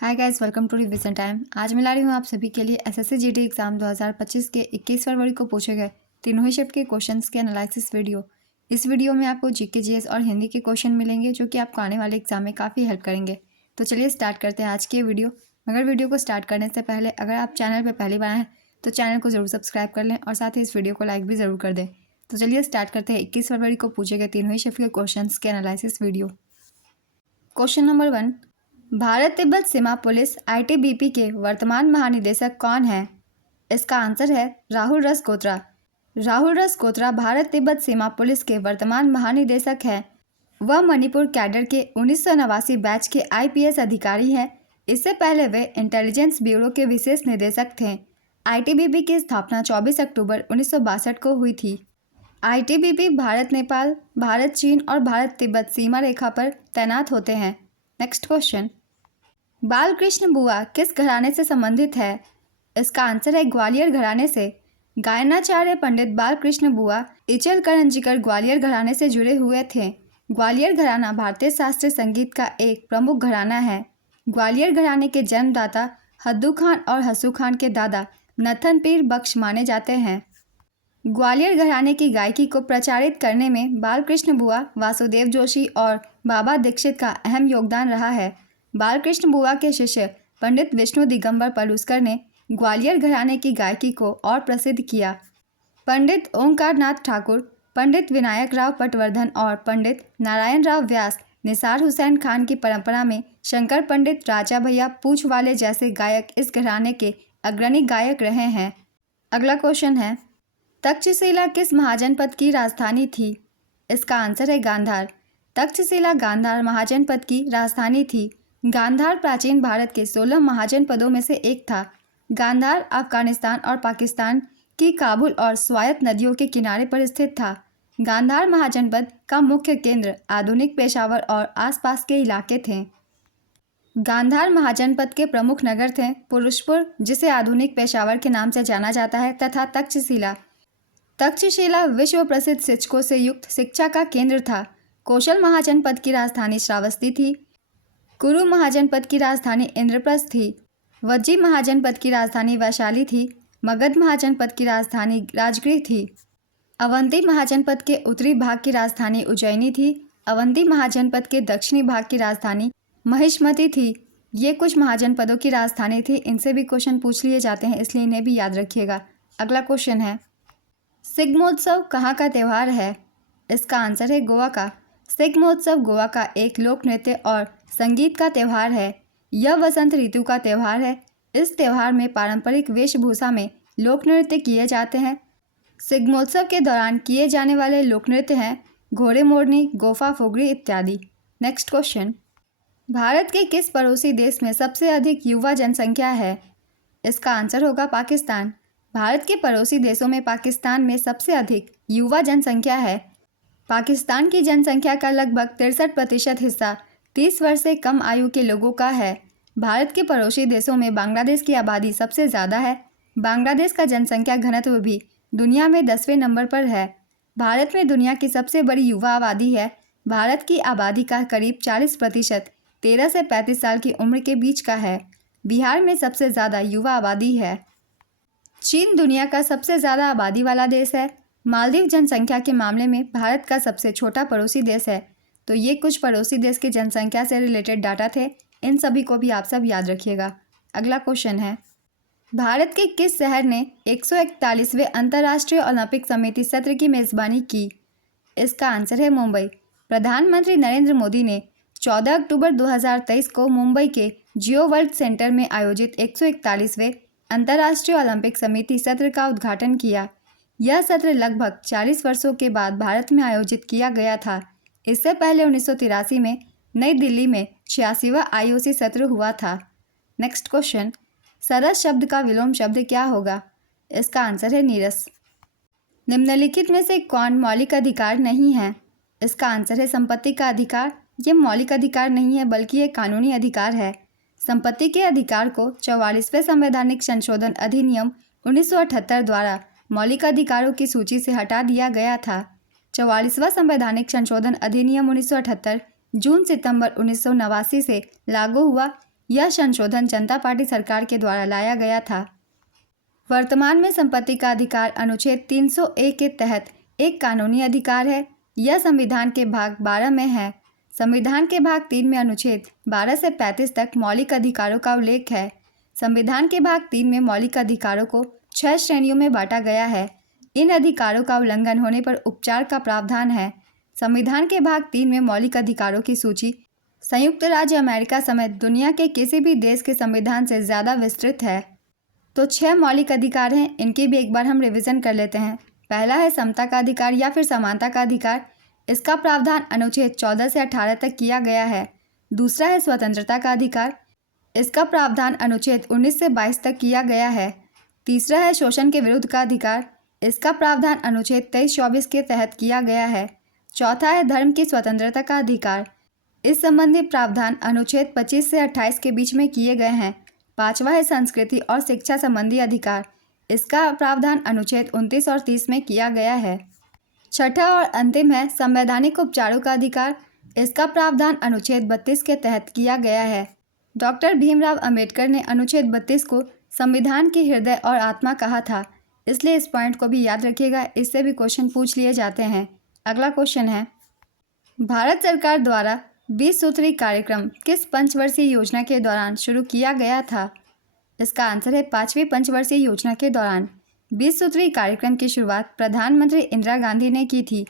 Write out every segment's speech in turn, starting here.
Hi guys, welcome to revision time. आज मैं ला रही हूँ आप सभी के लिए एसएससी जीडी एग्जाम 2025 के 21 फरवरी को पूछे गए तीनों ही शिफ्ट के क्वेश्चंस के एनालिसिस वीडियो। इस वीडियो में आपको जीके जीएस और हिंदी के क्वेश्चन मिलेंगे जो कि आपको आने वाले एग्जाम में काफ़ी हेल्प करेंगे। तो चलिए स्टार्ट करते हैं आज की वीडियो। मगर वीडियो को स्टार्ट करने से पहले अगर आप चैनल पर पहली बार हैं तो चैनल को ज़रूर सब्सक्राइब कर लें और साथ ही इस वीडियो को लाइक भी ज़रूर कर दें। तो चलिए स्टार्ट करते हैं 21 फरवरी को पूछे गए तीनों ही शिफ्ट के क्वेश्चन के analysis video. Question number 1, Bharat Tibbat सीमा पुलिस आईटीबीपी के वर्तमान महानिदेशक कौन है? इसका आंसर है राहुल रसकोत्रा। राहुल रसकोत्रा भारत तिब्बत सीमा पुलिस के वर्तमान महानिदेशक हैं। वह मणिपुर कैडर के 1989 बैच के आईपीएस अधिकारी हैं। इससे पहले वे इंटेलिजेंस ब्यूरो के विशेष निदेशक थे। आईटीबीपी की स्थापना 24 अक्टूबर 1962 को हुई थी। आईटीबीपी भारत नेपाल, भारत चीन और भारत तिब्बत सीमा रेखा पर तैनात होते हैं। नेक्स्ट क्वेश्चन, बालकृष्ण बुआ किस घराने से संबंधित है? इसका आंसर है ग्वालियर घराने से। गायनाचार्य पंडित बालकृष्ण बुआ इचल करंजीकर ग्वालियर घराने से जुड़े हुए थे। ग्वालियर घराना भारतीय शास्त्रीय संगीत का एक प्रमुख घराना है। ग्वालियर घराने के जन्मदाता हद्दू खान और हसू खान के दादा नथन पीर बख्श माने जाते हैं। ग्वालियर घराने की गायकी को प्रचारित करने में बालकृष्ण बुआ, वासुदेव जोशी और बाबा दीक्षित का अहम योगदान रहा है। बालकृष्ण बुआ के शिष्य पंडित विष्णु दिगंबर पलुस्कर ने ग्वालियर घराने की गायकी को और प्रसिद्ध किया। पंडित ओंकार नाथ ठाकुर, पंडित विनायक राव पटवर्धन और पंडित नारायण राव व्यास, निसार हुसैन खान की परंपरा में शंकर पंडित, राजा भैया पूछ वाले जैसे गायक इस घराने के अग्रणी गायक रहे हैं। अगला क्वेश्चन है, तक्षशिला किस महाजनपद की राजधानी थी? इसका आंसर है गांधार। तक्षशिला गांधार महाजनपद की राजधानी थी। गांधार प्राचीन भारत के 16 महाजनपदों में से एक था। गांधार अफगानिस्तान और पाकिस्तान की काबुल और स्वायत्त नदियों के किनारे पर स्थित था। गांधार महाजनपद का मुख्य केंद्र आधुनिक पेशावर और आसपास के इलाके थे। गांधार महाजनपद के प्रमुख नगर थे पुरुषपुर, जिसे आधुनिक पेशावर के नाम से जाना जाता है, तथा तक्षशिला। तक्षशिला विश्व प्रसिद्ध शिक्षकों से युक्त शिक्षा का केंद्र था। कौशल महाजनपद की राजधानी श्रावस्ती थी। कुरु महाजनपद की राजधानी इंद्रप्रस्थ थी। वज्जी महाजनपद की राजधानी वैशाली थी। मगध महाजनपद की राजधानी राजगृह थी। अवंती महाजनपद के उत्तरी भाग की राजधानी उज्जैनी थी। अवंती महाजनपद के दक्षिणी भाग की राजधानी महिष्मती थी। ये कुछ महाजनपदों की राजधानी थी। इनसे भी क्वेश्चन पूछ लिए जाते हैं, इसलिए इन्हें भी याद रखिएगा। अगला क्वेश्चन है, सिग्मोत्सव कहाँ का त्यौहार है? इसका आंसर है गोवा का। सिग्मोत्सव गोवा का एक लोक नृत्य और संगीत का त्यौहार है। यह वसंत ऋतु का त्यौहार है। इस त्यौहार में पारंपरिक वेशभूषा में लोक नृत्य किए जाते हैं। सिग्मोत्सव के दौरान किए जाने वाले लोक नृत्य हैं घोड़े मोरनी, गोफा फोगड़ी इत्यादि। नेक्स्ट क्वेश्चन, भारत के किस पड़ोसी देश में सबसे अधिक युवा जनसंख्या है? इसका आंसर होगा पाकिस्तान। भारत के पड़ोसी देशों में पाकिस्तान में सबसे अधिक युवा जनसंख्या है। पाकिस्तान की जनसंख्या का लगभग 63% हिस्सा 30 वर्ष से कम आयु के लोगों का है। भारत के पड़ोसी देशों में बांग्लादेश की आबादी सबसे ज़्यादा है। बांग्लादेश का जनसंख्या घनत्व भी दुनिया में 10वें नंबर पर है। भारत में दुनिया की सबसे बड़ी युवा आबादी है। भारत की आबादी का करीब 40% 13 से 35 साल की उम्र के बीच का है। बिहार में सबसे ज़्यादा युवा आबादी है। चीन दुनिया का सबसे ज़्यादा आबादी वाला देश है। मालदीव जनसंख्या के मामले में भारत का सबसे छोटा पड़ोसी देश है। तो ये कुछ पड़ोसी देश की जनसंख्या से रिलेटेड डाटा थे। इन सभी को भी आप सब याद रखिएगा। अगला क्वेश्चन है, भारत के किस शहर ने 141वें अंतर्राष्ट्रीय ओलंपिक समिति सत्र की मेज़बानी की? इसका आंसर है मुंबई। प्रधानमंत्री नरेंद्र मोदी ने 14 अक्टूबर 2023 को मुंबई के जियो वर्ल्ड सेंटर में आयोजित 141वें अंतर्राष्ट्रीय ओलंपिक समिति सत्र का उद्घाटन किया। यह सत्र लगभग 40 वर्षों के बाद भारत में आयोजित किया गया था। इससे पहले 1983 में नई दिल्ली में 86वां आईओसी सत्र हुआ था। नेक्स्ट क्वेश्चन, सरस शब्द का विलोम शब्द क्या होगा? इसका आंसर है नीरस। निम्नलिखित में से कौन मौलिक अधिकार नहीं है? इसका आंसर है संपत्ति का अधिकार। ये मौलिक अधिकार नहीं है बल्कि ये कानूनी अधिकार है। संपत्ति के अधिकार को 44वें संवैधानिक संशोधन अधिनियम 1978 द्वारा मौलिक अधिकारों की सूची से हटा दिया गया था। 44वां संवैधानिक संशोधन अधिनियम 1978 जून सितंबर 1989 से लागू हुआ। यह संशोधन जनता पार्टी सरकार के द्वारा लाया गया था। वर्तमान में संपत्ति का अधिकार अनुच्छेद 300A के तहत एक कानूनी अधिकार है। यह संविधान के भाग 12 में है। संविधान के भाग 3 में अनुच्छेद 12 से 35 तक मौलिक अधिकारों का उल्लेख है। संविधान के भाग 3 में मौलिक अधिकारों को 6 श्रेणियों में बांटा गया है। इन अधिकारों का उल्लंघन होने पर उपचार का प्रावधान है। संविधान के भाग 3 में मौलिक अधिकारों की सूची संयुक्त राज्य अमेरिका समेत दुनिया के किसी भी देश के संविधान से ज़्यादा विस्तृत है। तो 6 मौलिक अधिकार हैं, इनकी भी एक बार हम रिवीजन कर लेते हैं। पहला है समता का अधिकार या फिर समानता का अधिकार। इसका प्रावधान अनुच्छेद 14 से 18 तक किया गया है। दूसरा है स्वतंत्रता का अधिकार। इसका प्रावधान अनुच्छेद 19 से 22 तक किया गया है। तीसरा है शोषण के विरुद्ध का अधिकार। इसका प्रावधान अनुच्छेद 23-24 के तहत किया गया है। चौथा है धर्म की स्वतंत्रता का अधिकार। इस संबंधी प्रावधान अनुच्छेद 25 से 28 के बीच में किए गए हैं। पांचवा है संस्कृति और शिक्षा संबंधी अधिकार। इसका प्रावधान अनुच्छेद 29 और 30 में किया गया है। छठा और अंतिम है संवैधानिक उपचारों का अधिकार। इसका प्रावधान अनुच्छेद 32 के तहत किया गया है। डॉक्टर भीमराव अंबेडकर ने अनुच्छेद 32 को संविधान की हृदय और आत्मा कहा था, इसलिए इस पॉइंट को भी याद रखिएगा, इससे भी क्वेश्चन पूछ लिए जाते हैं। अगला क्वेश्चन है, भारत सरकार द्वारा 20 सूत्री कार्यक्रम किस पंचवर्षीय योजना के दौरान शुरू किया गया था? इसका आंसर है 5वीं पंचवर्षीय योजना के दौरान। 20 सूत्री कार्यक्रम की शुरुआत प्रधानमंत्री इंदिरा गांधी ने की थी।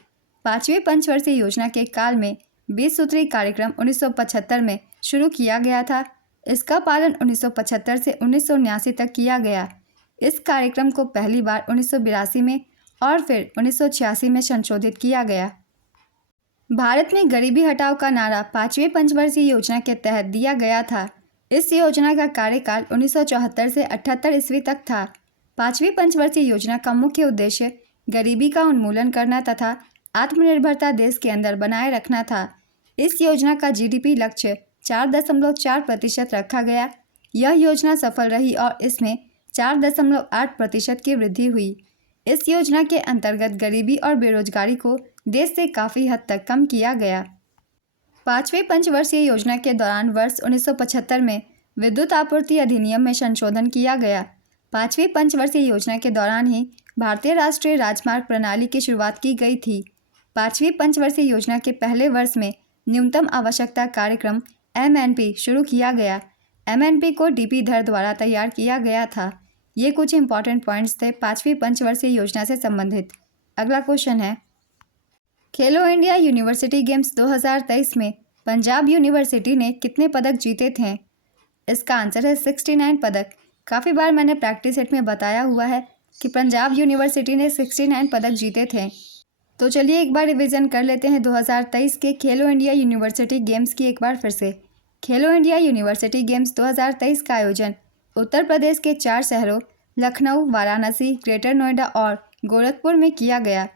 5वीं पंचवर्षीय योजना के काल में 20 सूत्री कार्यक्रम 1975 में शुरू किया गया था। इसका पालन 1975 से 1979 तक किया गया। इस कार्यक्रम को पहली बार 1982 में और फिर 1986 में संशोधित किया गया। भारत में गरीबी हटाओ का नारा 5वीं पंचवर्षीय योजना के तहत दिया गया था। इस योजना का कार्यकाल 1974 से 78 ईस्वी तक था। 5वीं पंचवर्षीय योजना का मुख्य उद्देश्य गरीबी का उन्मूलन करना तथा आत्मनिर्भरता देश के अंदर बनाए रखना था। इस योजना का जीडीपी लक्ष्य 4.4% रखा गया। यह योजना सफल रही और इसमें 4.8% की वृद्धि हुई। इस योजना के अंतर्गत गरीबी और बेरोजगारी को देश से काफ़ी हद तक कम किया गया। 5वीं पंचवर्षीय योजना के दौरान वर्ष 1975 में विद्युत आपूर्ति अधिनियम में संशोधन किया गया। 5वीं पंचवर्षीय योजना के दौरान ही भारतीय राष्ट्रीय राजमार्ग प्रणाली की शुरुआत की गई थी। 5वीं पंचवर्षीय योजना के पहले वर्ष में न्यूनतम आवश्यकता कार्यक्रम MNP शुरू किया गया। MNP को DP धर द्वारा तैयार किया गया था। ये कुछ इंपॉर्टेंट पॉइंट्स थे 5वीं पंचवर्षीय योजना से संबंधित। अगला क्वेश्चन है, खेलो इंडिया यूनिवर्सिटी गेम्स 2023 में पंजाब यूनिवर्सिटी ने कितने पदक जीते थे? इसका आंसर है 69 पदक। काफ़ी बार मैंने प्रैक्टिस सेट में बताया हुआ है कि पंजाब यूनिवर्सिटी ने 69 पदक जीते थे। तो चलिए एक बार रिवीजन कर लेते हैं 2023 के खेलो इंडिया यूनिवर्सिटी गेम्स की एक बार फिर से। खेलो इंडिया यूनिवर्सिटी गेम्स 2023 का आयोजन उत्तर प्रदेश के 4 शहरों लखनऊ, वाराणसी, ग्रेटर नोएडा और गोरखपुर में किया गया।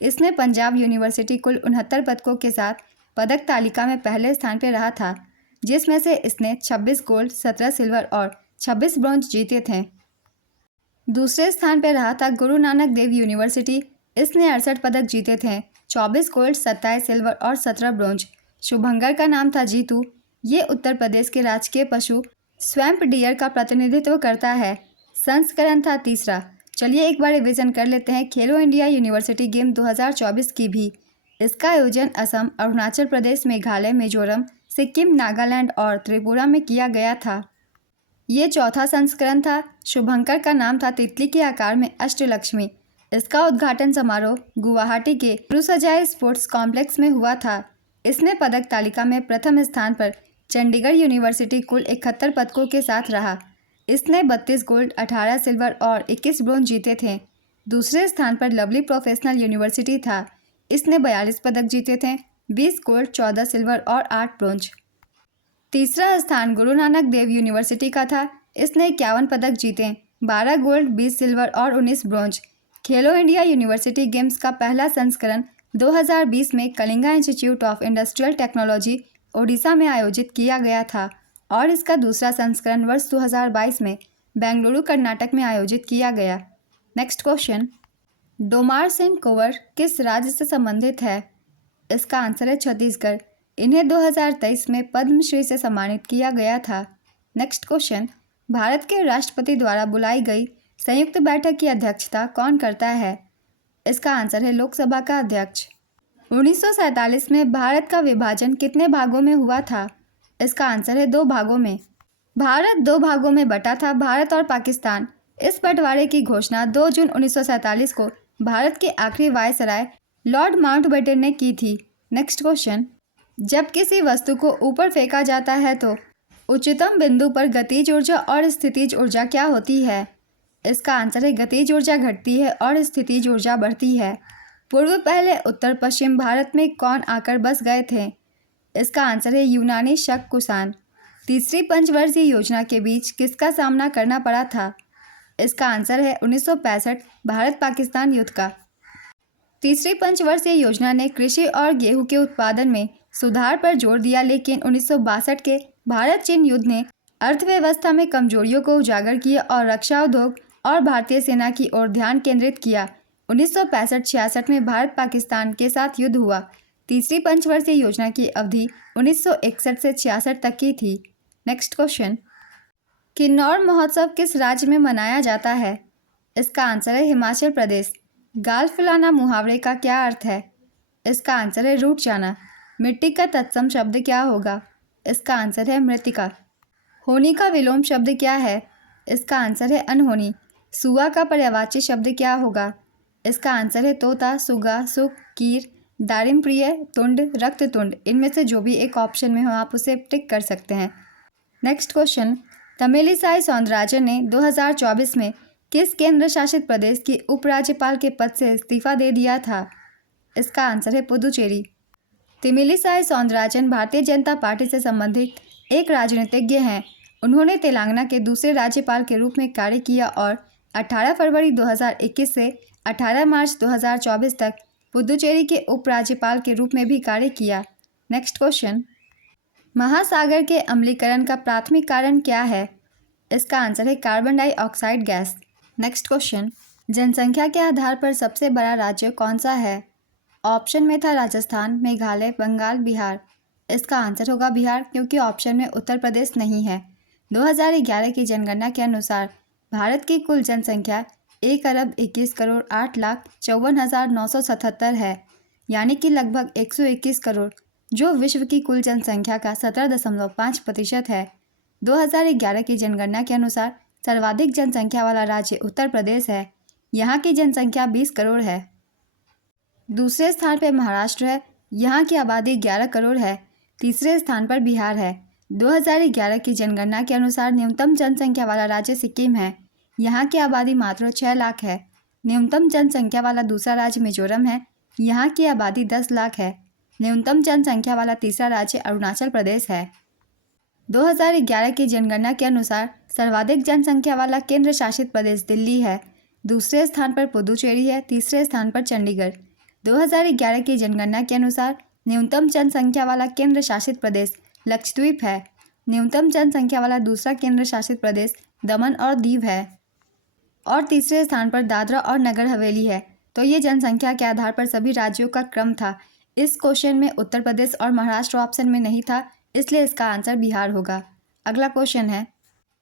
इसमें पंजाब यूनिवर्सिटी कुल 69 पदकों के साथ पदक तालिका में पहले स्थान पर रहा था, जिसमें से इसने 26 गोल्ड, 17 सिल्वर और 26 ब्रॉन्ज जीते थे। दूसरे स्थान पर रहा था गुरु नानक देव यूनिवर्सिटी। इसने 68 पदक जीते थे, 24 गोल्ड, 27 सिल्वर और 17 ब्रॉन्ज। शुभंकर का नाम था जीतू। ये उत्तर प्रदेश के राजकीय पशु स्वैम्प डियर का प्रतिनिधित्व करता है। संस्करण था तीसरा। चलिए एक बार रिवीजन कर लेते हैं खेलो इंडिया यूनिवर्सिटी गेम 2024 की भी। इसका आयोजन असम, अरुणाचल प्रदेश, मेघालय, मिजोरम, सिक्किम, नागालैंड और त्रिपुरा में किया गया था। ये चौथा संस्करण था। शुभंकर का नाम था तितली के आकार में अष्टलक्ष्मी। इसका उद्घाटन समारोह गुवाहाटी के रुसजाई स्पोर्ट्स कॉम्प्लेक्स में हुआ था। इसने पदक तालिका में प्रथम स्थान पर चंडीगढ़ यूनिवर्सिटी कुल 71 पदकों के साथ रहा। इसने 32 गोल्ड, 18 सिल्वर और 21 ब्रोंज जीते थे। दूसरे स्थान पर लवली प्रोफेशनल यूनिवर्सिटी था। इसने 42 पदक जीते थे, 20 गोल्ड, 14 सिल्वर और 8 ब्रोंज। तीसरा स्थान गुरु नानक देव यूनिवर्सिटी का था। इसने 51 पदक जीते, 12 गोल्ड, 20 सिल्वर और 19 ब्रोंज। खेलो इंडिया यूनिवर्सिटी गेम्स का पहला संस्करण 2020 में Kalinga institute of industrial technology Odisha में आयोजित किया गया था और इसका दूसरा संस्करण वर्ष 2022 में बेंगलुरु, कर्नाटक में आयोजित किया गया। Next question, Domar Singh Kanwar किस राज्य से संबंधित है? इसका आंसर है छत्तीसगढ़। इन्हें 2023 में पद्मश्री से सम्मानित किया गया था। नेक्स्ट क्वेश्चन, भारत के राष्ट्रपति द्वारा बुलाई गई संयुक्त बैठक की अध्यक्षता कौन करता है? इसका आंसर है लोकसभा का अध्यक्ष। 1947 में भारत का विभाजन कितने भागों में हुआ था? इसका आंसर है 2 भागों में। भारत 2 भागों में बटा था, भारत और पाकिस्तान। इस बंटवारे की घोषणा 2 जून 1947 को भारत के आखिरी वायसराय लॉर्ड माउंटबेटन ने की थी। नेक्स्ट क्वेश्चन, जब किसी वस्तु को ऊपर फेंका जाता है तो उच्चतम बिंदु पर गतिज ऊर्जा और स्थितिज ऊर्जा क्या होती है? इसका आंसर है गतिज ऊर्जा घटती है और स्थितिज ऊर्जा बढ़ती है। पूर्व पहले उत्तर पश्चिम भारत में कौन आकर बस गए थे? इसका आंसर है यूनानी शक कुषाण। तीसरी पंचवर्षीय योजना के बीच किसका सामना करना पड़ा था? इसका आंसर है 1965 भारत पाकिस्तान युद्ध का। तीसरी पंचवर्षीय योजना ने कृषि और गेहूं के उत्पादन में सुधार पर जोर दिया, लेकिन 1962 के भारत चीन युद्ध ने अर्थव्यवस्था में कमजोरियों को उजागर किया और रक्षा उद्योग और भारतीय सेना की ओर ध्यान केंद्रित किया। 1965-66 में भारत पाकिस्तान के साथ युद्ध हुआ। तीसरी पंचवर्षीय योजना की अवधि 1961 से 66 तक की थी। नेक्स्ट क्वेश्चन, किन्नौर महोत्सव किस राज्य में मनाया जाता है? इसका आंसर है हिमाचल प्रदेश। गाल फुलाना मुहावरे का क्या अर्थ है? इसका आंसर है रूठ जाना। मिट्टी का तत्सम शब्द क्या होगा? इसका आंसर है मृतिका। होनी का विलोम शब्द क्या है? इसका आंसर है अनहोनी। सुआ का पर्यायवाची शब्द क्या होगा? इसका आंसर है तोता, सुगा, सुख, कीर, दारिम प्रिय, तुंड, रक्ततुंड। इनमें से जो भी एक ऑप्शन में हो आप उसे टिक कर सकते हैं। नेक्स्ट क्वेश्चन, तमिलिसाई सौंदरराजन ने 2024 में किस केंद्र शासित प्रदेश की उपराज्यपाल के पद से इस्तीफा दे दिया था? इसका आंसर है पुदुचेरी। तमिलिसाई सौंदरराजन भारतीय जनता पार्टी से संबंधित एक राजनीतिज्ञ हैं। उन्होंने तेलंगाना के दूसरे राज्यपाल के रूप में कार्य किया और 18 फरवरी 2021 से 18 मार्च 2024 तक पुदुचेरी के उपराज्यपाल के रूप में भी कार्य किया। नेक्स्ट क्वेश्चन, महासागर के अम्लीकरण का प्राथमिक कारण क्या है? इसका आंसर है carbon dioxide gas. Next question, जनसंख्या के आधार पर सबसे बड़ा राज्य कौन सा है? ऑप्शन में था राजस्थान, मेघालय, बंगाल, बिहार। इसका आंसर होगा बिहार, क्योंकि ऑप्शन में उत्तर प्रदेश नहीं है। 2011 की जनगणना के अनुसार भारत की कुल जनसंख्या 1,21,08,54,977 है, यानी कि लगभग 121 करोड़, जो विश्व की कुल जनसंख्या का 17.5% है। 2011 की जनगणना के अनुसार सर्वाधिक जनसंख्या वाला राज्य उत्तर प्रदेश है। यहाँ की जनसंख्या 20 करोड़ है। दूसरे स्थान पर महाराष्ट्र है, यहाँ की आबादी 11 करोड़ है। तीसरे स्थान पर बिहार है। 2011 की जनगणना के अनुसार न्यूनतम जनसंख्या वाला राज्य सिक्किम है, यहाँ की आबादी मात्र 6 लाख है। न्यूनतम जनसंख्या वाला दूसरा राज्य मिजोरम है, यहाँ की आबादी 10 लाख है। न्यूनतम जनसंख्या वाला तीसरा राज्य अरुणाचल प्रदेश है। 2011 की जनगणना के अनुसार सर्वाधिक जनसंख्या वाला केंद्र शासित प्रदेश दिल्ली है, दूसरे स्थान पर पुदुचेरी है, तीसरे स्थान पर चंडीगढ़। 2011 की जनगणना के अनुसार न्यूनतम जनसंख्या वाला केंद्र शासित प्रदेश लक्षद्वीप है, न्यूनतम जनसंख्या वाला दूसरा केंद्र शासित प्रदेश दमन और दीव है और तीसरे स्थान पर दादरा और नगर हवेली है। तो ये जनसंख्या के आधार पर सभी राज्यों का क्रम था। इस क्वेश्चन में उत्तर प्रदेश और महाराष्ट्र ऑप्शन में नहीं था, इसलिए इसका आंसर बिहार होगा। अगला क्वेश्चन है,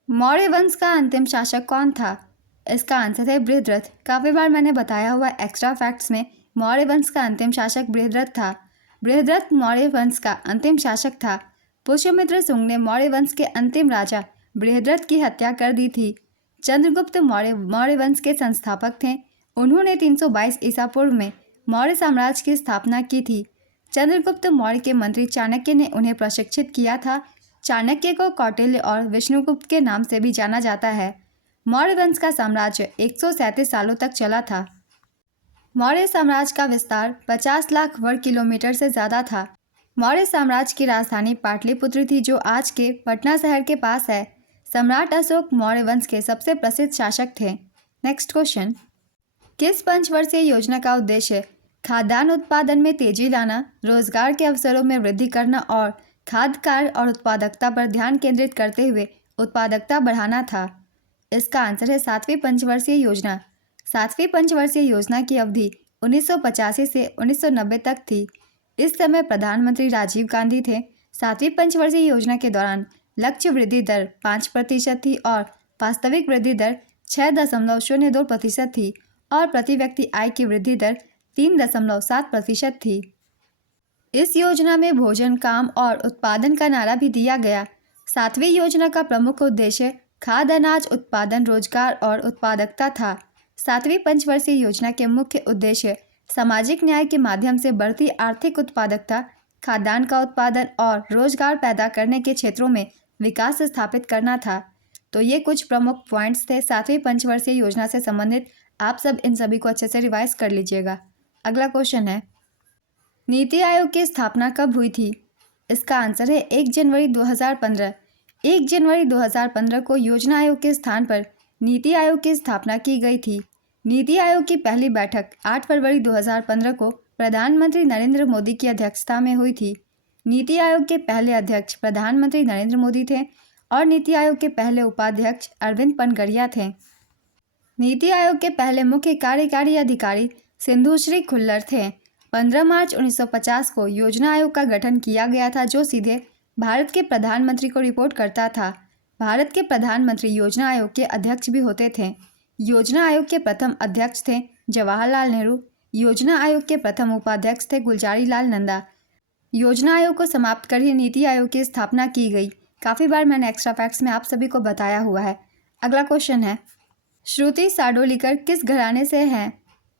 मौर्य वंश का अंतिम शासक कौन था? इसका आंसर है बृहद्रथ। काफ़ी बार मैंने बताया हुआ एक्स्ट्रा फैक्ट्स में मौर्य वंश का अंतिम शासक बृहद्रथ था। बृहद्रथ मौर्य वंश का अंतिम शासक था। पुष्यमित्र शुंग ने मौर्य वंश के अंतिम राजा बृहद्रथ की हत्या कर दी थी। चंद्रगुप्त मौर्य वंश के संस्थापक थे। उन्होंने 322 ईसा पूर्व में मौर्य साम्राज्य की स्थापना की थी। चंद्रगुप्त मौर्य के मंत्री चाणक्य ने उन्हें प्रशिक्षित किया था। चाणक्य को कौटिल्य और विष्णुगुप्त के नाम से भी जाना जाता है। मौर्य वंश का साम्राज्य 137 सालों तक चला था। मौर्य साम्राज्य का विस्तार 50 लाख वर्ग किलोमीटर से ज़्यादा था। मौर्य साम्राज्य की राजधानी पाटलिपुत्र थी, जो आज के पटना शहर के पास है। सम्राट अशोक मौर्य वंश के सबसे प्रसिद्ध शासक थे। नेक्स्ट क्वेश्चन, किस पंचवर्षीय योजना का उद्देश्य खाद्यान्न उत्पादन में तेजी लाना, रोजगार के अवसरों में वृद्धि करना और खाद्य कार्य और उत्पादकता पर ध्यान केंद्रित करते हुए उत्पादकता बढ़ाना था? इसका आंसर है 7वीं पंचवर्षीय योजना। 7वीं पंचवर्षीय योजना की अवधि 1985 से 1990 तक थी। इस समय प्रधानमंत्री राजीव गांधी थे। 7वीं पंचवर्षीय योजना के दौरान लक्ष्य वृद्धि दर 5% थी और वास्तविक वृद्धि दर 6.02% थी और प्रति व्यक्ति आय की वृद्धि दर 3.7% थी। इस योजना में भोजन, काम और उत्पादन का नारा भी दिया गया। 7वीं योजना का प्रमुख उद्देश्य खाद्य अनाज उत्पादन, रोजगार और उत्पादकता था। 7वीं पंचवर्षीय योजना के मुख्य उद्देश्य सामाजिक न्याय के माध्यम से बढ़ती आर्थिक उत्पादकता, खाद्यान्न का उत्पादन और रोजगार पैदा करने के क्षेत्रों में विकास स्थापित करना था। तो ये कुछ प्रमुख पॉइंट्स थे 7वीं पंचवर्षीय योजना से संबंधित। आप सब इन सभी को अच्छे से रिवाइज कर लीजिएगा। अगला क्वेश्चन है, नीति आयोग की स्थापना कब हुई थी? इसका आंसर है 1 जनवरी 2015। 1 जनवरी 2015 को योजना आयोग के स्थान पर नीति आयोग की स्थापना की गई थी। नीति आयोग की पहली बैठक 8 फरवरी 2015 को प्रधानमंत्री नरेंद्र मोदी की अध्यक्षता में हुई थी। नीति आयोग के पहले अध्यक्ष प्रधानमंत्री नरेंद्र मोदी थे और नीति आयोग के पहले उपाध्यक्ष अरविंद पनगड़िया थे। नीति आयोग के पहले मुख्य कार्यकारी अधिकारी सिंधुश्री खुल्लर थे। 15 मार्च 1950 को योजना आयोग का गठन किया गया था, जो सीधे भारत के प्रधानमंत्री को रिपोर्ट करता था। भारत के प्रधानमंत्री योजना आयोग के अध्यक्ष भी होते थे। योजना आयोग के प्रथम अध्यक्ष थे जवाहरलाल नेहरू। योजना आयोग के प्रथम उपाध्यक्ष थे गुलजारी लाल नंदा। योजना आयोग को समाप्त कर ही नीति आयोग की स्थापना की गई। काफ़ी बार मैंने एक्स्ट्रा फैक्ट्स में आप सभी को बताया हुआ है। अगला क्वेश्चन है, श्रुति साडोलीकर किस घराने से हैं?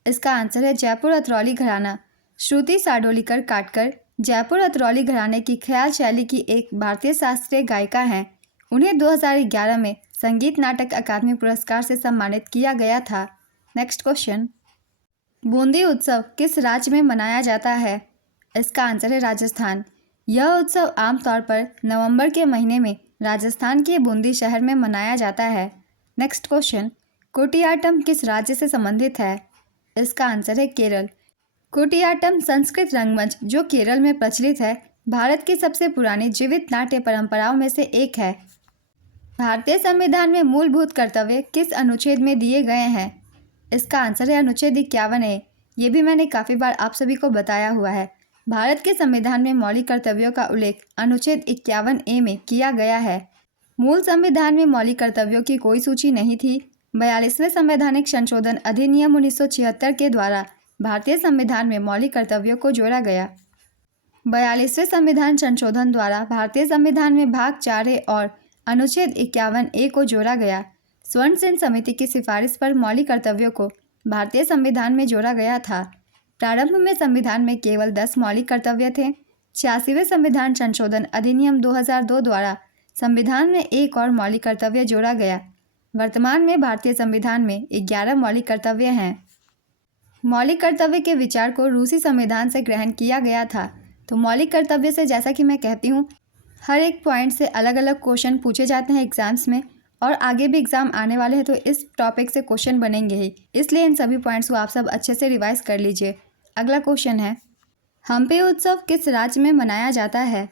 इसका आंसर है जयपुर अतरौली घराना। श्रुति साडोलीकर काटकर जयपुर अतरौली घराने की ख्याल शैली की एक भारतीय शास्त्रीय गायिका हैं। उन्हें 2011 में संगीत नाटक अकादमी पुरस्कार से सम्मानित किया गया था। नेक्स्ट क्वेश्चन, बूंदी उत्सव किस राज्य में मनाया जाता है? इसका आंसर है राजस्थान। यह उत्सव आमतौर पर नवंबर के महीने में राजस्थान के बूंदी शहर में मनाया जाता है। नेक्स्ट क्वेश्चन, कुटियाट्टम किस राज्य से संबंधित है? इसका आंसर है केरल। कुटियाट्टम संस्कृत रंगमंच जो केरल में प्रचलित है, भारत की सबसे पुरानी जीवित नाट्य परंपराओं में से एक है। भारतीय संविधान में मूलभूत कर्तव्य किस अनुच्छेद में दिए गए हैं? इसका आंसर है अनुच्छेद 51A। ये भी मैंने काफ़ी बार आप सभी को बताया हुआ है। भारत के संविधान में मौलिक कर्तव्यों का उल्लेख अनुच्छेद 51A में किया गया है। मूल संविधान में मौलिक कर्तव्यों की कोई सूची नहीं थी। 42वें संवैधानिक संशोधन अधिनियम 1976 के द्वारा भारतीय संविधान में मौलिक कर्तव्यों को जोड़ा गया। 42वें संविधान संशोधन द्वारा भारतीय संविधान में भाग 4A और अनुच्छेद 51A को जोड़ा गया। स्वर्ण सेन समिति की सिफारिश पर मौलिक कर्तव्यों को भारतीय संविधान में जोड़ा गया था। प्रारंभ में संविधान में केवल 10 मौलिक कर्तव्य थे। 86वें संविधान संशोधन अधिनियम 2002 द्वारा संविधान में एक और मौलिक कर्तव्य जोड़ा गया। वर्तमान में भारतीय संविधान में 11 मौलिक कर्तव्य हैं। मौलिक कर्तव्य के विचार को रूसी संविधान से ग्रहण किया गया था। तो मौलिक कर्तव्य से, जैसा कि मैं कहती हूँ, हर एक पॉइंट से अलग अलग क्वेश्चन पूछे जाते हैं एग्जाम्स में, और आगे भी एग्ज़ाम आने वाले हैं तो इस टॉपिक से क्वेश्चन बनेंगे ही। इसलिए इन सभी पॉइंट्स को आप सब अच्छे से रिवाइज कर लीजिए। अगला क्वेश्चन है, हम्पी उत्सव किस राज्य में मनाया जाता है?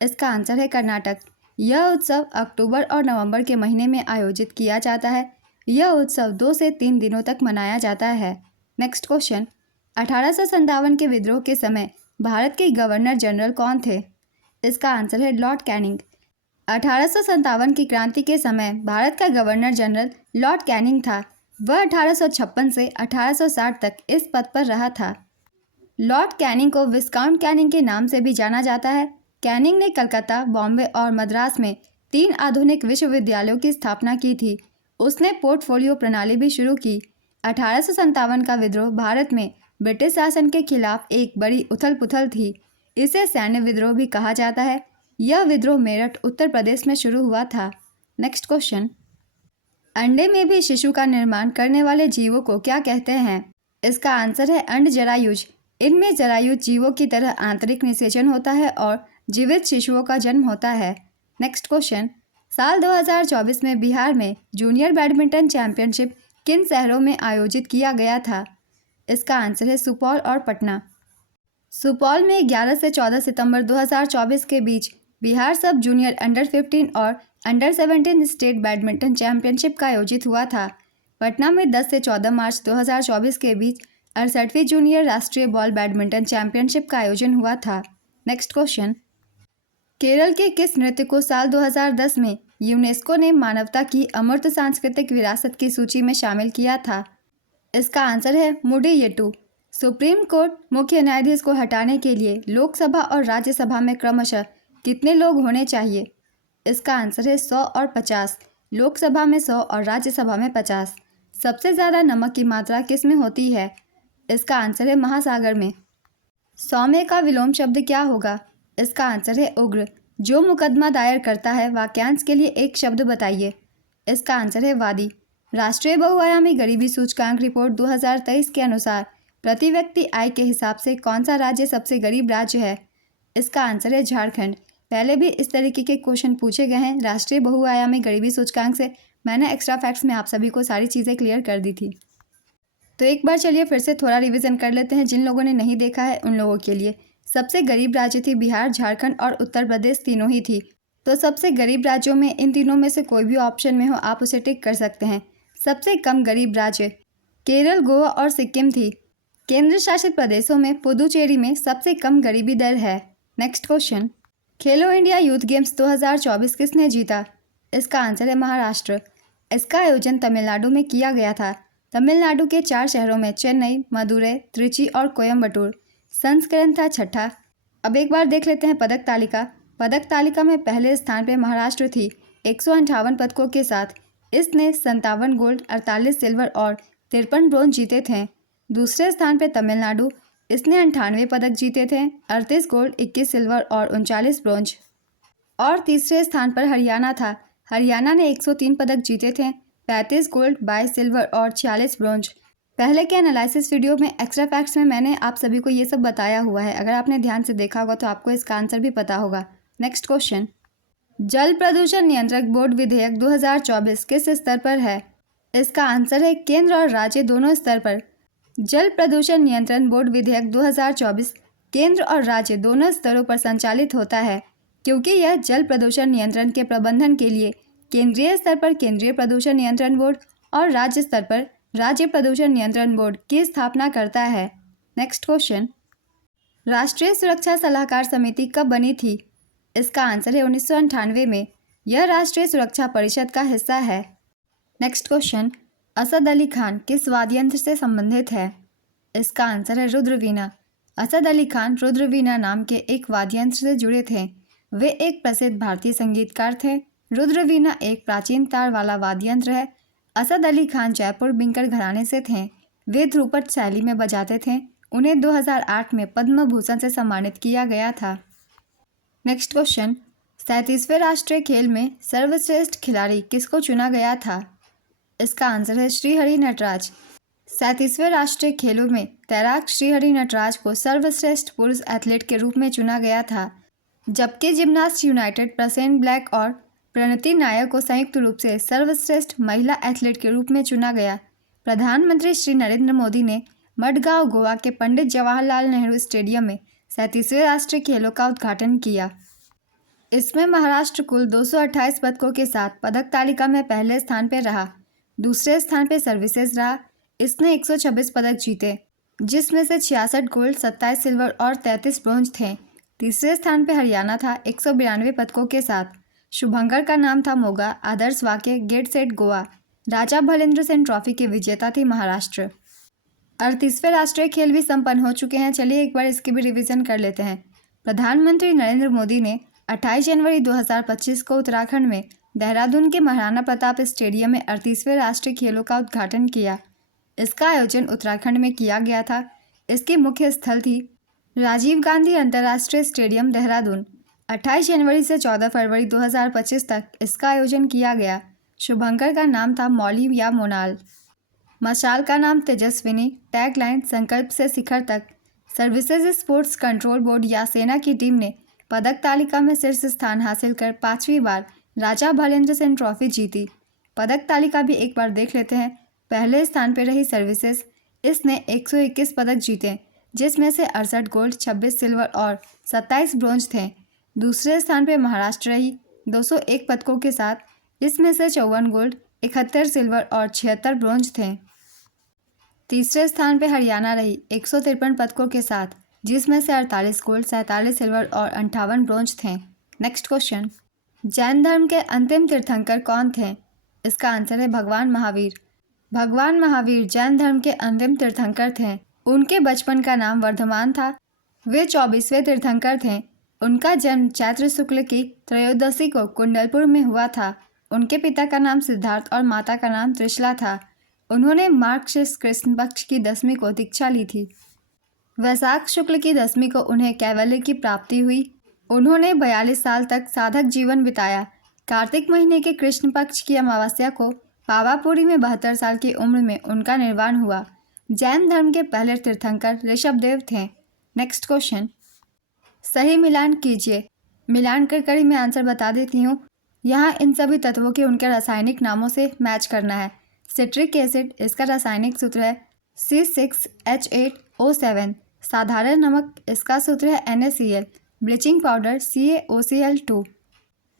इसका आंसर है कर्नाटक। यह उत्सव अक्टूबर और नवंबर के महीने में आयोजित किया जाता है। यह उत्सव 2 से 3 दिनों तक मनाया जाता है। नेक्स्ट क्वेश्चन, 1857 के विद्रोह के समय भारत के गवर्नर जनरल कौन थे? इसका आंसर है लॉर्ड कैनिंग। 1857 की क्रांति के समय भारत का गवर्नर जनरल लॉर्ड कैनिंग था। वह 1856 से 1860 तक इस पद पर रहा था। लॉर्ड कैनिंग को विस्काउंट कैनिंग के नाम से भी जाना जाता है। कैनिंग ने कलकत्ता, बॉम्बे और मद्रास में 3 आधुनिक विश्वविद्यालयों की स्थापना की थी। उसने पोर्टफोलियो प्रणाली भी शुरू की। 1857 का विद्रोह भारत में ब्रिटिश शासन के खिलाफ एक बड़ी उथल पुथल थी। इसे सैन्य विद्रोह भी कहा जाता है। यह विद्रोह मेरठ, उत्तर प्रदेश में शुरू हुआ था। नेक्स्ट क्वेश्चन, अंडे में भी शिशु का निर्माण करने वाले जीवों को क्या कहते हैं? इसका आंसर है अंड जरायुज। इनमें जरायुज जीवों की तरह आंतरिक निषेचन होता है और जीवित शिशुओं का जन्म होता है। नेक्स्ट क्वेश्चन, साल 2024 में बिहार में जूनियर बैडमिंटन चैंपियनशिप किन शहरों में आयोजित किया गया था? इसका आंसर है सुपौल और पटना। सुपौल में 11 से 14 सितंबर 2024 के बीच बिहार सब जूनियर अंडर 15 और अंडर 17 स्टेट बैडमिंटन चैंपियनशिप का आयोजित हुआ था। पटना में 10 से 14 मार्च 2024 के बीच 68वीं जूनियर राष्ट्रीय बॉल बैडमिंटन चैंपियनशिप का आयोजन हुआ था। नेक्स्ट क्वेश्चन, केरल के किस नृत्य को साल 2010 में यूनेस्को ने मानवता की अमूर्त सांस्कृतिक विरासत की सूची में शामिल किया था? इसका आंसर है मुडियट्टू। सुप्रीम कोर्ट मुख्य न्यायाधीश को हटाने के लिए लोकसभा और राज्यसभा में क्रमशः कितने लोग होने चाहिए? इसका आंसर है 100 और 50। लोकसभा में 100 और राज्यसभा में 50। सबसे ज़्यादा नमक की मात्रा किस में होती है? इसका आंसर है महासागर में। सौम्य का विलोम शब्द क्या होगा? इसका आंसर है उग्र। जो मुकदमा दायर करता है वाक्यांश के लिए एक शब्द बताइए। इसका आंसर है वादी। राष्ट्रीय बहुआयामी गरीबी सूचकांक रिपोर्ट 2023 के अनुसार प्रति व्यक्ति आय के हिसाब से कौन सा राज्य सबसे गरीब राज्य है? इसका आंसर है झारखंड। पहले भी इस तरीके के क्वेश्चन पूछे गए हैं राष्ट्रीय बहुआयामी गरीबी सूचकांक से। मैंने एक्स्ट्रा फैक्ट्स में आप सभी को सारी चीज़ें क्लियर कर दी थी। तो एक बार चलिए फिर से थोड़ा रिवीजन कर लेते हैं जिन लोगों ने नहीं देखा है उन लोगों के लिए। सबसे गरीब राज्य थी बिहार, झारखंड और उत्तर प्रदेश, तीनों ही थी। तो सबसे गरीब राज्यों में इन तीनों में से कोई भी ऑप्शन में हो आप उसे टिक कर सकते हैं। सबसे कम गरीब राज्य केरल, गोवा और सिक्किम थी। केंद्र शासित प्रदेशों में पुदुचेरी में सबसे कम गरीबी दर है। नेक्स्ट क्वेश्चन, खेलो इंडिया यूथ गेम्स 2024 किसने जीता? इसका आंसर है महाराष्ट्र। इसका आयोजन तमिलनाडु में किया गया था। तमिलनाडु के 4 शहरों में चेन्नई, मदुरै, त्रिची और कोयम्बटूर। संस्करण था 6ठा। अब एक बार देख लेते हैं पदक तालिका। पदक तालिका में पहले स्थान पर महाराष्ट्र थी 158 पदकों के साथ। इसने 57 गोल्ड, 48 सिल्वर और 53 ब्रोंज जीते थे। दूसरे स्थान पर तमिलनाडु, इसने 98 पदक जीते थे, 38 गोल्ड, 21 सिल्वर और 39 ब्रोंज। और तीसरे स्थान पर हरियाणा था। हरियाणा ने 103 पदक जीते थे, 35 गोल्ड, 22 सिल्वर और 46 ब्रोंज। पहले के एनालिसिस वीडियो में एक्स्ट्रा फैक्ट्स में मैंने आप सभी को ये सब बताया हुआ है। अगर आपने ध्यान से देखा होगा तो आपको इसका आंसर भी पता होगा। नेक्स्ट क्वेश्चन, जल प्रदूषण नियंत्रक बोर्ड विधेयक 2024 किस स्तर पर है? इसका आंसर है केंद्र और राज्य दोनों स्तर पर। जल प्रदूषण नियंत्रण बोर्ड विधेयक 2024 केंद्र और राज्य दोनों स्तरों पर संचालित होता है, क्योंकि यह जल प्रदूषण नियंत्रण के प्रबंधन के लिए केंद्रीय स्तर पर केंद्रीय प्रदूषण नियंत्रण बोर्ड और राज्य स्तर पर राज्य प्रदूषण नियंत्रण बोर्ड की स्थापना करता है। नेक्स्ट क्वेश्चन, राष्ट्रीय सुरक्षा सलाहकार समिति कब बनी थी? इसका आंसर है 1998 में। यह राष्ट्रीय सुरक्षा परिषद का हिस्सा है। नेक्स्ट क्वेश्चन, असद अली खान किस वाद्य यंत्र से संबंधित है? इसका आंसर है रुद्रवीणा। असद अली खान रुद्रवीणा नाम के एक वाद्य यंत्र से जुड़े थे। वे एक प्रसिद्ध भारतीय संगीतकार थे। रुद्रवीणा एक प्राचीन तार वाला वाद्य यंत्र है। असद अली खान जयपुर बिंकर घराने से थे। वे ध्रुपद शैली में बजाते थे। उन्हें 2008 में पद्म भूषण से सम्मानित किया गया था। नेक्स्ट क्वेश्चन, 37वें राष्ट्रीय खेल में सर्वश्रेष्ठ खिलाड़ी किसको चुना गया था? इसका आंसर है श्रीहरि नटराज। 37वें राष्ट्रीय खेलों में तैराक श्रीहरि नटराज को सर्वश्रेष्ठ पुरुष एथलीट के रूप में चुना गया था, जबकि जिम्नास्ट यूनाइटेड प्रसेन ब्लैक और प्रणति नायर को संयुक्त रूप से सर्वश्रेष्ठ महिला एथलीट के रूप में चुना गया। प्रधानमंत्री श्री नरेंद्र मोदी ने मडगांव, गोवा के पंडित जवाहरलाल नेहरू स्टेडियम में 37वें राष्ट्रीय खेलों का उद्घाटन किया। इसमें महाराष्ट्र कुल 228 पदकों के साथ पदक तालिका में पहले स्थान पर रहा। दूसरे स्थान पर सर्विसेज रहा। इसने 126 पदक जीते, जिसमें से 66 गोल्ड, 27 सिल्वर और 33 ब्रोंज थे। तीसरे स्थान पर हरियाणा था 192 पदकों के साथ। शुभंकर का नाम था मोगा। आदर्श वाक्य गेट सेट गोवा। राजा भलेंद्र सेन ट्रॉफी के विजेता थी महाराष्ट्र। 38वें राष्ट्रीय खेल भी संपन्न हो चुके हैं। चलिए एक बार इसकी भी रिवीजन कर लेते हैं। प्रधानमंत्री नरेंद्र मोदी ने 28 जनवरी 2025 को उत्तराखंड में देहरादून के महाराणा प्रताप स्टेडियम में 38वें राष्ट्रीय खेलों का उद्घाटन किया। इसका आयोजन उत्तराखंड में किया गया था। इसकी मुख्य स्थल थी राजीव गांधी अंतर्राष्ट्रीय स्टेडियम, देहरादून। 28 जनवरी से 14 फरवरी 2025 तक इसका आयोजन किया गया। शुभंकर का नाम था मौली या मोनाल। मशाल का नाम तेजस्विनी। टैगलाइन संकल्प से शिखर तक। सर्विसेज स्पोर्ट्स कंट्रोल बोर्ड या सेना की टीम ने पदक तालिका में शीर्ष स्थान हासिल कर 5वीं बार राजा भलेंद्र सेन ट्रॉफी जीती। पदक तालिका भी एक बार देख लेते हैं। पहले स्थान पर रही सर्विसेज। इसने 121 पदक जीते, जिसमें से 68 गोल्ड, 26 सिल्वर और 27 ब्रोंज थे। दूसरे स्थान पर महाराष्ट्र रही 201 पदकों के साथ। इसमें से 54 गोल्ड, 71 सिल्वर और 76 ब्रोंज थे। तीसरे स्थान पर हरियाणा रही 153 पदकों के साथ, जिसमें से 48 गोल्ड, 47 सिल्वर और 58 ब्रोंज थे। नेक्स्ट क्वेश्चन, जैन धर्म के अंतिम तीर्थंकर कौन थे? इसका आंसर है भगवान महावीर। भगवान महावीर जैन धर्म के अंतिम तीर्थंकर थे। उनके बचपन का नाम वर्धमान था। वे 24वें तीर्थंकर थे। उनका जन्म चैत्र शुक्ल की त्रयोदशी को कुंडलपुर में हुआ था। उनके पिता का नाम सिद्धार्थ और माता का नाम त्रिशला था। उन्होंने मार्गशीर्ष कृष्ण पक्ष की 10वीं को दीक्षा ली थी। वैशाख शुक्ल की 10वीं को उन्हें कैवल्य की प्राप्ति हुई। उन्होंने 42 साल तक साधक जीवन बिताया। कार्तिक महीने के कृष्ण पक्ष की अमावस्या को पावापुरी में 72 साल की उम्र में उनका निर्वाण हुआ। जैन धर्म के पहले तीर्थंकर ऋषभदेव थे। नेक्स्ट क्वेश्चन, सही मिलान कीजिए। मिलान कर मैं आंसर बता देती हूँ। यहाँ इन सभी तत्वों के उनके रासायनिक नामों से मैच करना है। सिट्रिक एसिड, इसका रासायनिक सूत्र है C6H8O7। साधारण नमक, इसका सूत्र है NaCl। Bleaching powder CaOCl2।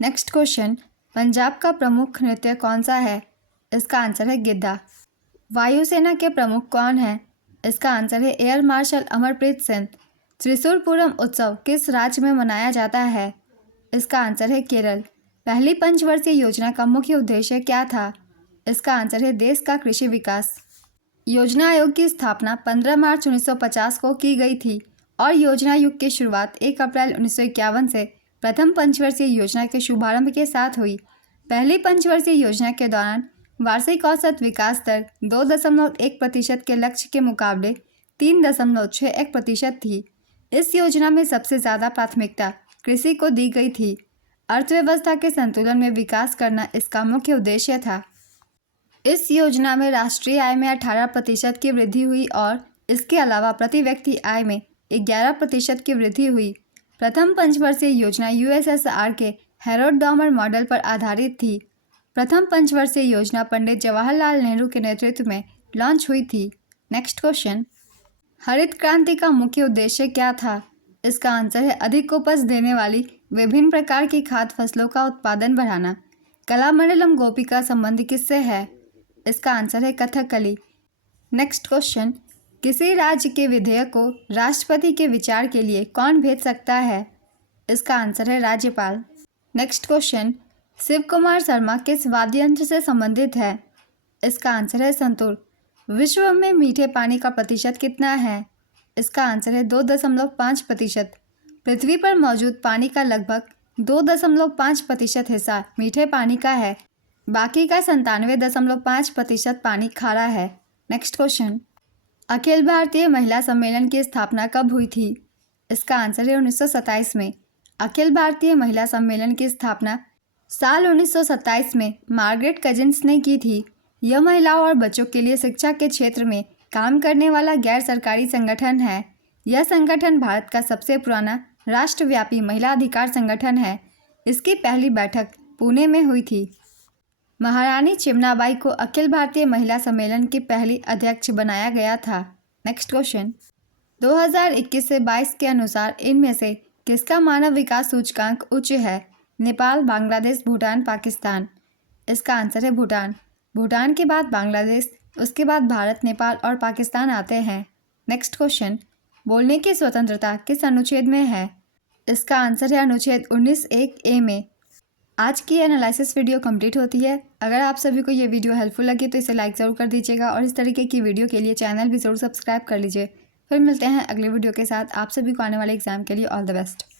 Next question, Punjab का प्रमुख नृत्य कौन सा है? इसका आंसर है गिद्धा। वायुसेना के प्रमुख कौन है? इसका आंसर है एयर मार्शल अमरप्रीत सिंह। त्रिशूल पूरम उत्सव किस राज्य में मनाया जाता है? इसका आंसर है केरल। पहली पंचवर्षीय योजना का मुख्य उद्देश्य क्या था? इसका आंसर है देश का कृषि विकास। योजना आयोग की स्थापना 15 मार्च 1950 को की गई थी और योजना आयोग की शुरुआत 1 अप्रैल 1951 से प्रथम पंचवर्षीय योजना के शुभारंभ के साथ हुई। पहली पंचवर्षीय योजना के दौरान वार्षिक औसत विकास दर 2.1% के लक्ष्य के मुकाबले 3.61% थी। इस योजना में सबसे ज़्यादा प्राथमिकता कृषि को दी गई थी। अर्थव्यवस्था के संतुलन में विकास करना इसका मुख्य उद्देश्य था। इस योजना में राष्ट्रीय आय में 18% की वृद्धि हुई और इसके अलावा प्रति व्यक्ति आय में 11% की वृद्धि हुई। प्रथम पंचवर्षीय योजना USSR के हैरोल्ड डॉमर मॉडल पर आधारित थी। प्रथम पंचवर्षीय योजना पंडित जवाहरलाल नेहरू के नेतृत्व में लॉन्च हुई थी। नेक्स्ट क्वेश्चन, हरित क्रांति का मुख्य उद्देश्य क्या था? इसका आंसर है अधिक उपज देने वाली विभिन्न प्रकार की खाद्य फसलों का उत्पादन बढ़ाना। कलामंडलम गोपिका संबंध किससे है? इसका आंसर है कथकली। नेक्स्ट क्वेश्चन, किसी राज्य के विधेयक को राष्ट्रपति के विचार के लिए कौन भेज सकता है? इसका आंसर है राज्यपाल। नेक्स्ट क्वेश्चन, शिव कुमार शर्मा किस वाद्य यंत्र से संबंधित है? इसका आंसर है संतूर। विश्व में मीठे पानी का प्रतिशत कितना है? इसका आंसर है 2.5%। पृथ्वी पर मौजूद पानी का लगभग 2.5% हिस्सा मीठे पानी का है। बाकी का 97.5% पानी खारा है। नेक्स्ट क्वेश्चन, अखिल भारतीय महिला सम्मेलन की स्थापना कब हुई थी? इसका आंसर है 1927 में। अखिल भारतीय महिला सम्मेलन की स्थापना साल 1927 में मार्गरेट कजिन्स ने की थी। यह महिलाओं और बच्चों के लिए शिक्षा के क्षेत्र में काम करने वाला गैर सरकारी संगठन है। यह संगठन भारत का सबसे पुराना राष्ट्रव्यापी महिला अधिकार संगठन है। इसकी पहली बैठक पुणे में हुई थी। महारानी चिमनाबाई को अखिल भारतीय महिला सम्मेलन की पहली अध्यक्ष बनाया गया था। नेक्स्ट क्वेश्चन, 2021 से 22 के अनुसार इनमें से किसका मानव विकास सूचकांक उच्च है? नेपाल, बांग्लादेश, भूटान, पाकिस्तान। इसका आंसर है भूटान। भूटान के बाद बांग्लादेश, उसके बाद भारत, नेपाल और पाकिस्तान आते हैं। नेक्स्ट क्वेश्चन, बोलने की स्वतंत्रता किस अनुच्छेद में है? इसका आंसर है अनुच्छेद 19(1)(a) में। आज की एनालिसिस वीडियो कंप्लीट होती है। अगर आप सभी को ये वीडियो हेल्पफुल लगी तो इसे लाइक ज़रूर कर दीजिएगा और इस तरीके की वीडियो के लिए चैनल भी ज़रूर सब्सक्राइब कर लीजिए। फिर मिलते हैं अगले वीडियो के साथ। आप सभी को आने वाले एग्जाम के लिए ऑल द बेस्ट।